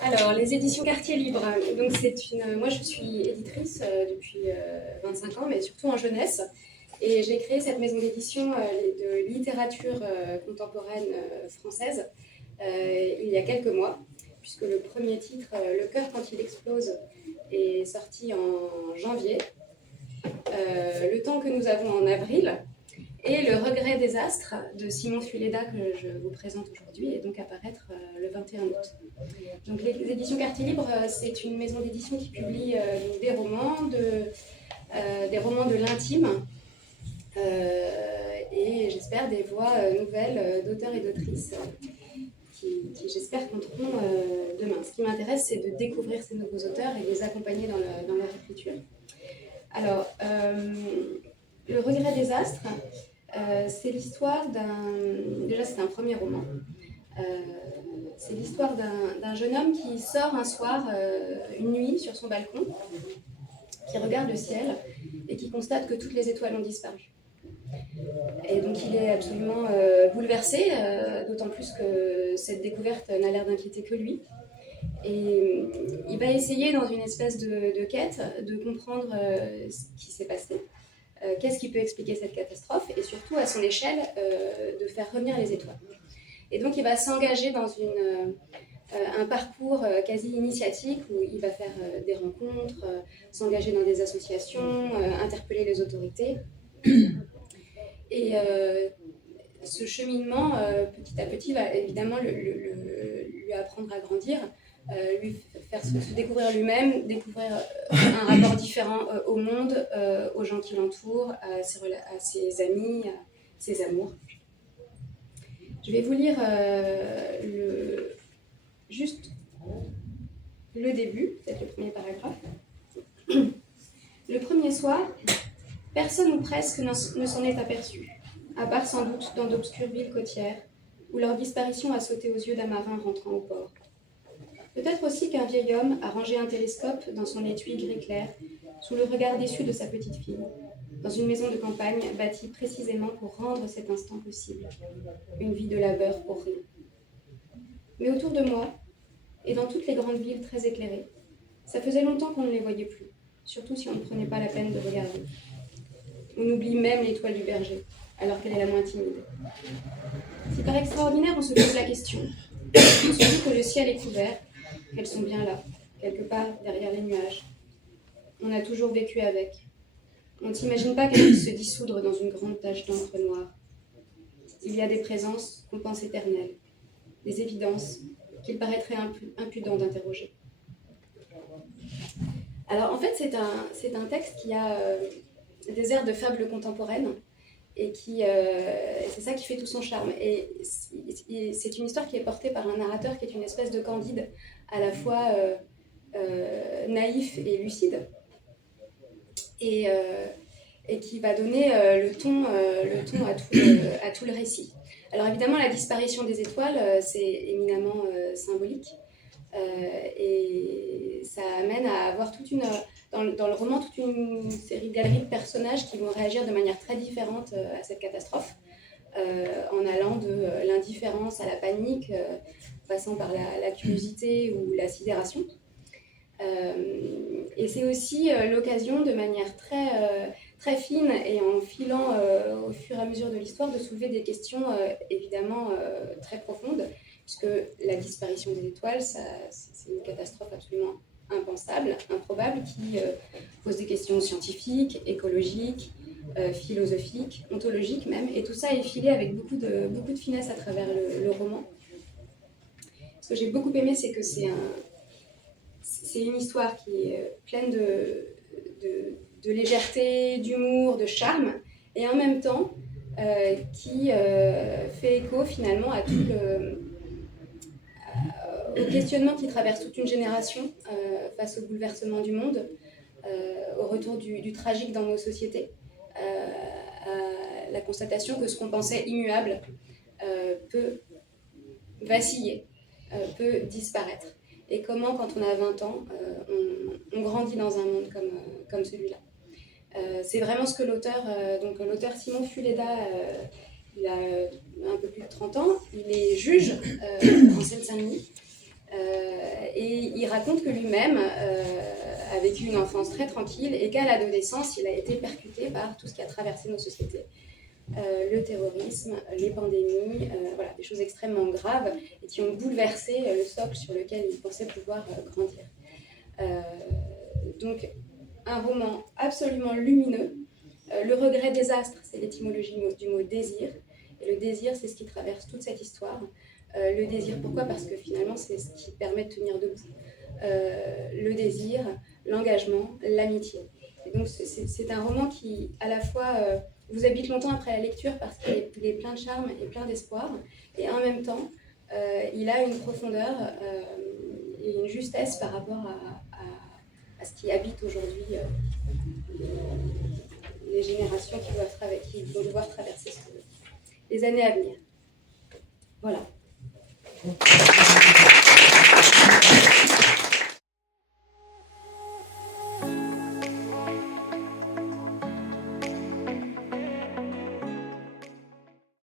Alors, les éditions Quartier Libre. Donc, moi, je suis éditrice depuis 25 ans, mais surtout en jeunesse. Et j'ai créé cette maison d'édition de littérature contemporaine française il y a quelques mois, puisque le premier titre, Le cœur quand il explose, est sorti en janvier. Le temps que nous avons en avril. Et Le regret des astres de Simon Fuleda, que je vous présente aujourd'hui, est donc à paraître le 21 août. Donc les éditions Quartier Libre, c'est une maison d'édition qui publie des romans de l'intime et j'espère des voix nouvelles d'auteurs et d'autrices qui j'espère compteront demain. Ce qui m'intéresse, c'est de découvrir ces nouveaux auteurs et de les accompagner dans leur écriture. Alors, Le regret des astres, c'est l'histoire Déjà, c'est un premier roman. C'est l'histoire d'un jeune homme qui sort un soir, une nuit, sur son balcon, qui regarde le ciel et qui constate que toutes les étoiles ont disparu. Et donc il est absolument bouleversé, d'autant plus que cette découverte n'a l'air d'inquiéter que lui. Et il va essayer, dans une espèce de quête, de comprendre ce qui s'est passé. Qu'est-ce qui peut expliquer cette catastrophe, et surtout, à son échelle, de faire revenir les étoiles. Et donc, il va s'engager dans un parcours quasi initiatique où il va faire des rencontres, s'engager dans des associations, interpeller les autorités. Et ce cheminement, petit à petit, va évidemment lui apprendre à grandir, lui faire se découvrir lui-même, découvrir un rapport différent au monde, aux gens qui l'entourent, à ses amis, à ses amours. Je vais vous lire juste le début, peut-être le premier paragraphe. Le premier soir, personne ou presque ne s'en est aperçu, à part sans doute dans d'obscures villes côtières, où leur disparition a sauté aux yeux d'un marin rentrant au port. Peut-être aussi qu'un vieil homme a rangé un télescope dans son étui gris clair, sous le regard déçu de sa petite fille, dans une maison de campagne bâtie précisément pour rendre cet instant possible. Une vie de labeur pour rien. Mais autour de moi, et dans toutes les grandes villes très éclairées, ça faisait longtemps qu'on ne les voyait plus, surtout si on ne prenait pas la peine de regarder. On oublie même l'étoile du berger, alors qu'elle est la moins timide. Si par extraordinaire on se pose la question, on se dit que le ciel est couvert, qu'elles sont bien là, quelque part derrière les nuages. On a toujours vécu avec. On ne s'imagine pas qu'elles puissent se dissoudre dans une grande tache d'encre noire. Il y a des présences qu'on pense éternelles, des évidences qu'il paraîtrait impudent d'interroger. Alors en fait, c'est un texte qui a des airs de fable contemporaine, et c'est ça qui fait tout son charme. Et c'est une histoire qui est portée par un narrateur qui est une espèce de Candide, à la fois naïf et lucide, et qui va donner le ton à tout le récit. Alors évidemment, la disparition des étoiles, c'est éminemment symbolique, et ça amène à avoir dans le roman toute une série de galeries de personnages qui vont réagir de manière très différente à cette catastrophe, en allant de l'indifférence à la panique, passant par la curiosité ou la sidération. Et c'est aussi l'occasion, de manière très fine et en filant au fur et à mesure de l'histoire, de soulever des questions évidemment très profondes, puisque la disparition des étoiles, c'est une catastrophe absolument impensable, improbable, qui pose des questions scientifiques, écologiques, philosophiques, ontologiques même, et tout ça est filé avec beaucoup de finesse à travers le roman. Ce que j'ai beaucoup aimé, c'est que c'est une histoire qui est pleine de légèreté, d'humour, de charme, et en même temps qui fait écho finalement à au questionnement qui traverse toute une génération face au bouleversement du monde, au retour du tragique dans nos sociétés, à la constatation que ce qu'on pensait immuable peut vaciller, peut disparaître. Et comment, quand on a 20 ans, on grandit dans un monde comme celui-là. C'est vraiment ce que l'auteur Simon Fuleda, il a un peu plus de 30 ans, il est juge en Seine-Saint-Denis, et raconte que lui-même a vécu une enfance très tranquille et qu'à l'adolescence, il a été percuté par tout ce qui a traversé nos sociétés. Le terrorisme, les pandémies, voilà, des choses extrêmement graves et qui ont bouleversé le socle sur lequel il pensait pouvoir grandir. Donc, un roman absolument lumineux. Le regret désastre, c'est l'étymologie du mot désir. Et le désir, c'est ce qui traverse toute cette histoire. Le désir, pourquoi? Parce que finalement, c'est ce qui permet de tenir debout. Le désir, l'engagement, l'amitié. Et donc, c'est un roman qui, à la fois, vous habite longtemps après la lecture parce qu'il est plein de charme et plein d'espoir. Et en même temps, il a une profondeur et une justesse par rapport à ce qui habite aujourd'hui les générations qui vont devoir traverser les années à venir. Voilà.